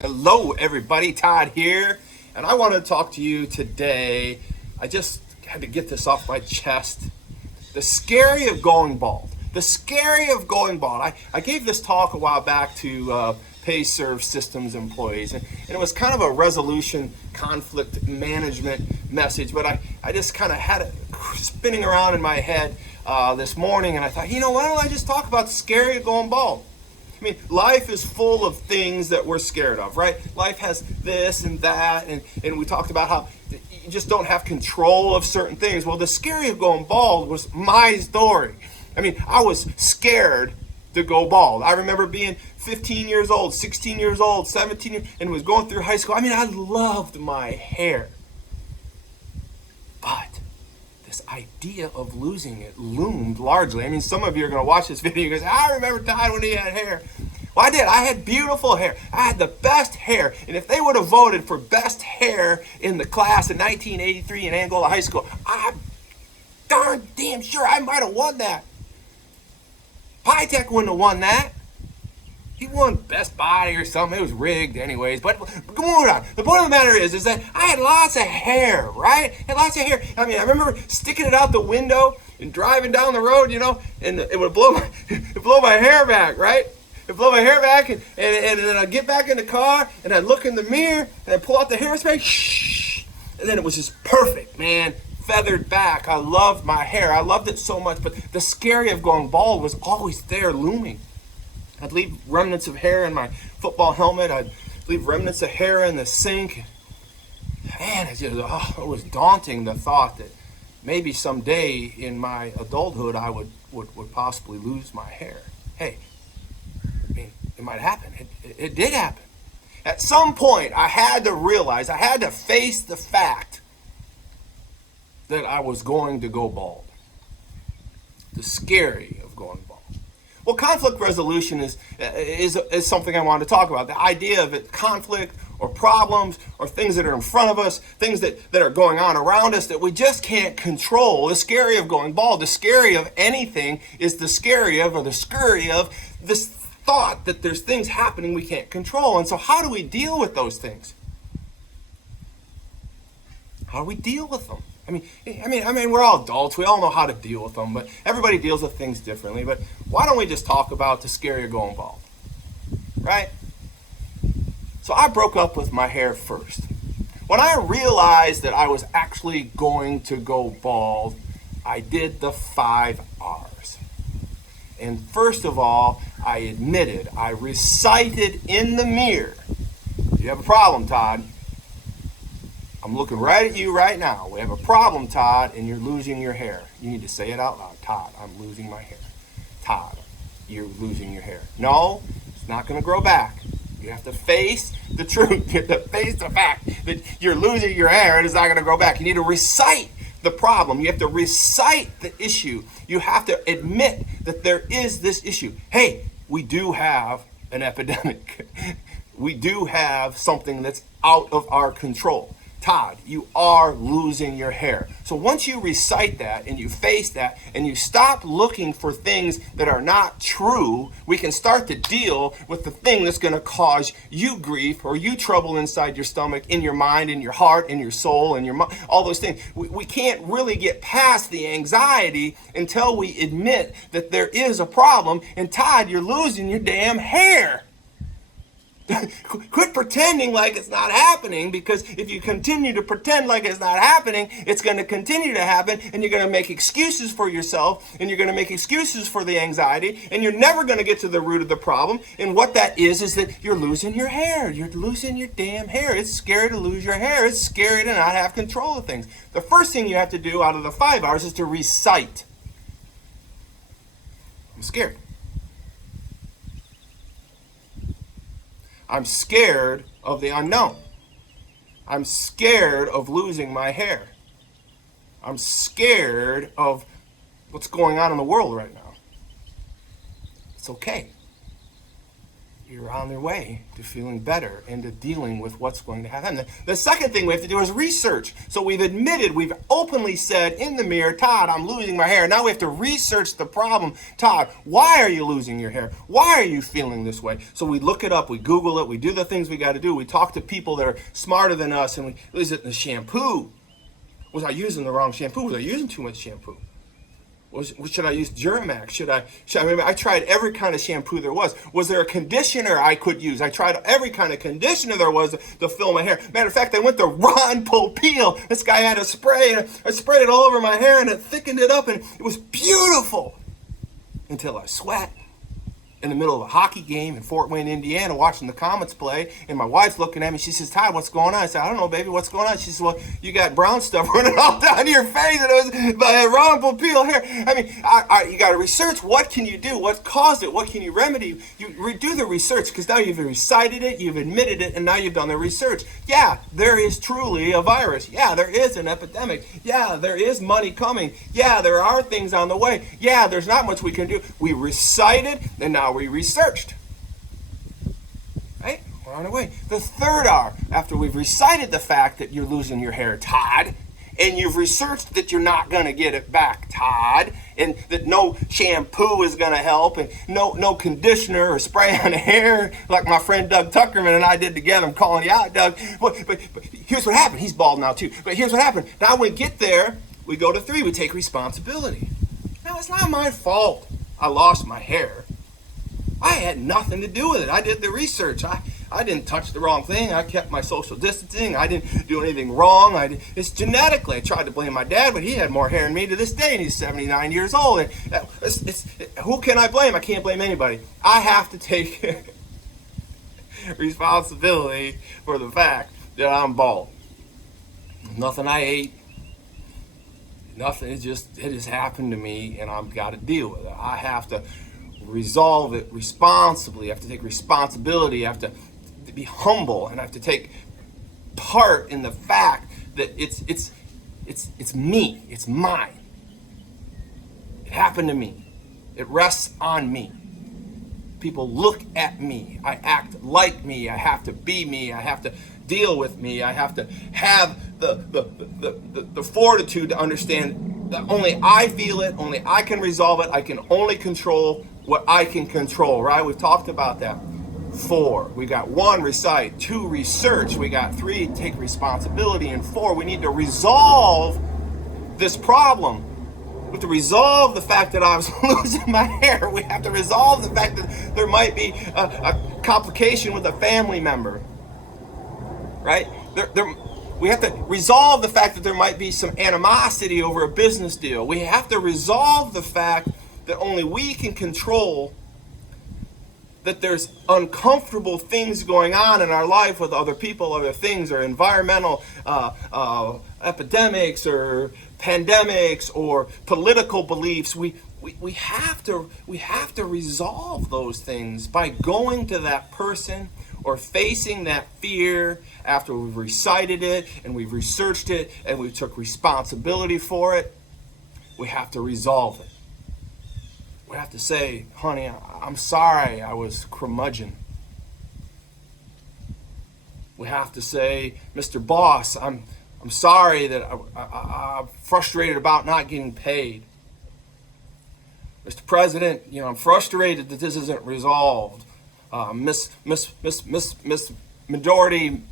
Hello, everybody. Todd here, and I want to talk to you today. I just had to get this off my chest. The scary of going bald. The scary of going bald. I gave this talk a while back to PayServe Systems employees, and it was kind of a resolution conflict management message, but I just kind of had it spinning around in my head this morning, and I thought, why don't I just talk about the scary of going bald? I mean, life is full of things that we're scared of, right? Life has this and that, and we talked about how you just don't have control of certain things. Well, the scary of going bald was my story. I mean, I was scared to go bald. I remember being 15 years old, 16 years old, 17 years, and was going through high school. I mean, I loved my hair. But this idea of losing it loomed largely. I mean, some of you are going to watch this video and go, I remember Todd when he had hair. Well, I did. I had beautiful hair. I had the best hair. And if they would have voted for best hair in the class in 1983 in Angola High School, I'm darn damn sure I might have won that. Pytech wouldn't have won that. He won Best Body or something. It was rigged anyways. But come on. The point of the matter is that I had lots of hair, right? I had lots of hair. I mean, I remember sticking it out the window and driving down the road, and it would blow my hair back, right? It'd blow my hair back, and then I'd get back in the car, and I'd look in the mirror, and I'd pull out the hairspray, shh, and then it was just perfect, man. Feathered back. I loved my hair. I loved it so much, but the scary of going bald was always there looming. I'd leave remnants of hair in my football helmet. I'd leave remnants of hair in the sink. Man, it was daunting, the thought that maybe someday in my adulthood I would possibly lose my hair. Hey, I mean, it might happen. It did happen. At some point, I had to realize, I had to face the fact that I was going to go bald. The scary of going bald. Well, conflict resolution is something I wanted to talk about. The idea of it, conflict or problems or things that are in front of us, things that are going on around us that we just can't control. The scary of going bald, the scary of anything is the scary of, or the scurry of this thought that there's things happening we can't control. And so how do we deal with those things? How do we deal with them? I mean, we're all adults. We all know how to deal with them, but everybody deals with things differently. But why don't we just talk about the scary of going bald, right? So I broke up with my hair first. When I realized that I was actually going to go bald, I did the 5 R's. And first of all, I admitted, I recited in the mirror, you have a problem, Todd. I'm looking right at you right now. We have a problem, Todd, and you're losing your hair. You need to say it out loud. Todd, I'm losing my hair. Todd, you're losing your hair. No, it's not going to grow back. You have to face the truth. You have to face the fact that you're losing your hair and it's not going to grow back. You need to recite the problem. You have to recite the issue. You have to admit that there is this issue. Hey, we do have an epidemic. We do have something that's out of our control. Todd, you are losing your hair. So once you recite that and you face that and you stop looking for things that are not true, we can start to deal with the thing that's going to cause you grief or you trouble inside your stomach, in your mind, in your heart, in your soul, in your all those things. We can't really get past the anxiety until we admit that there is a problem. And Todd, you're losing your damn hair. Quit pretending like it's not happening, because if you continue to pretend like it's not happening, it's going to continue to happen, and you're going to make excuses for yourself, and you're going to make excuses for the anxiety, and you're never going to get to the root of the problem. And what that is that you're losing your hair. You're losing your damn hair. It's scary to lose your hair. It's scary to not have control of things. The first thing you have to do out of the 5 R's is to recite. I'm scared. I'm scared of the unknown. I'm scared of losing my hair. I'm scared of what's going on in the world right now. It's okay. you're on their way to feeling better and to dealing with what's going to happen. The second thing we have to do is research. So we've admitted, we've openly said in the mirror, Todd, I'm losing my hair. Now we have to research the problem. Todd, why are you losing your hair? Why are you feeling this way? So we look it up, we Google it, we do the things we got to do. We talk to people that are smarter than us, and we, is it the shampoo? Was I using the wrong shampoo? Was I using too much shampoo? Should I use Duramax? I tried every kind of shampoo there was. Was there a conditioner I could use? I tried every kind of conditioner there was to fill my hair. Matter of fact, I went to Ron Popeil. This guy had a spray, and I sprayed it all over my hair, and it thickened it up, and it was beautiful. Until I sweat in the middle of a hockey game in Fort Wayne, Indiana, watching the Comets play, and my wife's looking at me. She says, Todd, what's going on? I said, I don't know, baby, what's going on? She says, well, you got brown stuff running all down your face, and it was Ron Popeil hair. I mean, you got to research. What can you do? What caused it? What can you remedy? You do the research, because now you've recited it, you've admitted it, and now you've done the research. Yeah, there is truly a virus. Yeah, there is an epidemic. Yeah, there is money coming. Yeah, there are things on the way. Yeah, there's not much we can do. We recited, and now we researched. Right? We're on our way. The third R, after we've recited the fact that you're losing your hair, Todd, and you've researched that you're not going to get it back, Todd, and that no shampoo is going to help, and no conditioner or spray on the hair like my friend Doug Tuckerman and I did together. I'm calling you out, Doug. But here's what happened. He's bald now too. But here's what happened. Now we get there, we go to 3, we take responsibility. Now it's not my fault I lost my hair. I had nothing to do with it. I did the research. I didn't touch the wrong thing. I kept my social distancing. I didn't do anything wrong. It's genetically. I tried to blame my dad, but he had more hair than me to this day, and he's 79 years old. And who can I blame? I can't blame anybody. I have to take responsibility for the fact that I'm bald. Nothing I ate. Nothing. It just happened to me, and I've got to deal with it. I have to resolve it responsibly. I have to take responsibility. I have to be humble, and I have to take part in the fact that it's me. It's mine. It happened to me. It rests on me. People look at me. I act like me. I have to be me. I have to deal with me. I have to have the fortitude to understand that only I feel it, only I can resolve it. I can only control what I can control, right? We've talked about that. 4, we got 1, recite. 2, research. We got 3, take responsibility. And 4, we need to resolve this problem. We have to resolve the fact that I was losing my hair. We have to resolve the fact that there might be a complication with a family member, right? We have to resolve the fact that there might be some animosity over a business deal. We have to resolve the fact that only we can control that there's uncomfortable things going on in our life with other people, other things, or environmental epidemics or pandemics or political beliefs. We have to resolve those things by going to that person or facing that fear after we've recited it and we've researched it and we took responsibility for it. We have to resolve it. We have to say, honey, I'm sorry I was curmudgeon. We have to say, Mr. Boss, I'm sorry that I'm frustrated about not getting paid. Mr. President, I'm frustrated that this isn't resolved. Miss Majority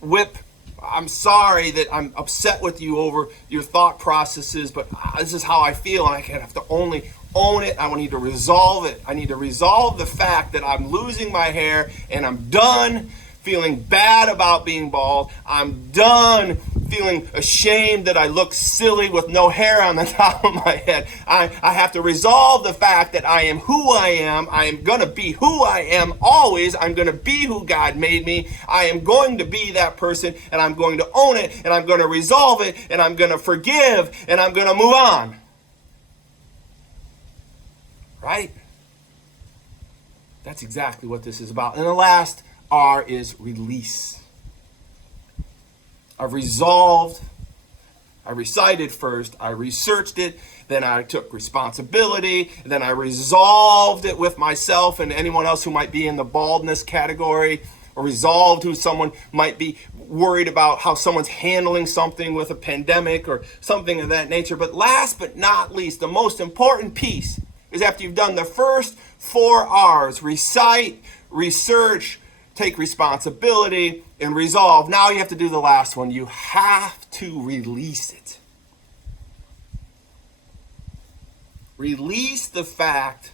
Whip, I'm sorry that I'm upset with you over your thought processes, but this is how I feel, and I have to only own it. I need to resolve it. I need to resolve the fact that I'm losing my hair, and I'm done feeling bad about being bald. I'm done feeling ashamed that I look silly with no hair on the top of my head. I have to resolve the fact that I am who I am. I am going to be who I am always. I'm going to be who God made me. I am going to be that person, and I'm going to own it, and I'm going to resolve it, and I'm going to forgive, and I'm going to move on. Right? That's exactly what this is about. And the last R is release. I've resolved, I recited first, I researched it, then I took responsibility, then I resolved it with myself and anyone else who might be in the baldness category, or resolved who someone might be worried about how someone's handling something with a pandemic or something of that nature. But last but not least, the most important piece is after you've done the first 4 R's, recite, research, take responsibility, and resolve. Now you have to do the last one. You have to release it. Release the fact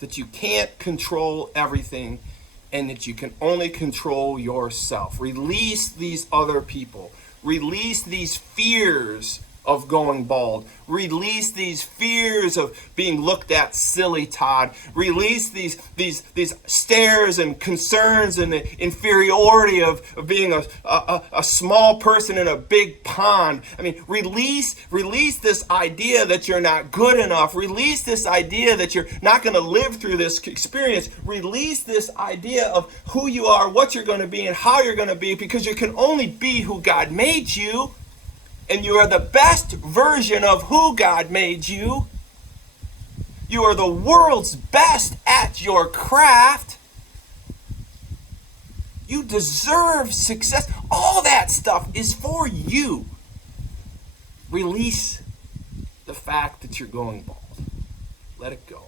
that you can't control everything and that you can only control yourself. Release these other people. Release these fears of going bald. Release these fears of being looked at silly, Todd. Release these stares and concerns and the inferiority of being a small person in a big pond. I mean, release this idea that you're not good enough. Release this idea that you're not going to live through this experience. Release this idea of who you are, what you're going to be, and how you're going to be, because you can only be who God made you. And you are the best version of who God made you. You are the world's best at your craft. You deserve success. All that stuff is for you. Release the fact that you're going bald. Let it go.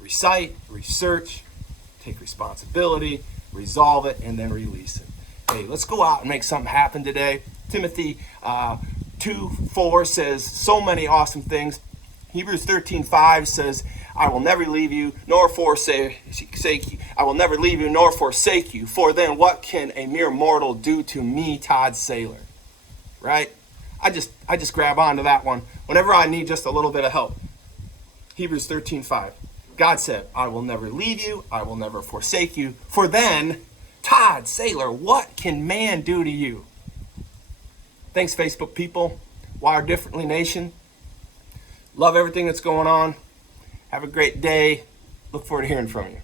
Recite, research, take responsibility, resolve it, and then release it. Hey, let's go out and make something happen today. Timothy 2:4 says so many awesome things. Hebrews 13:5 says, I will never leave you nor forsake you. I will never leave you nor forsake you. For then what can a mere mortal do to me, Todd Saylor? Right? I just grab onto that one whenever I need just a little bit of help. Hebrews 13:5. God said, I will never leave you. I will never forsake you. For then, Todd Saylor, what can man do to you? Thanks, Facebook people. Wired Differently Nation. Love everything that's going on. Have a great day. Look forward to hearing from you.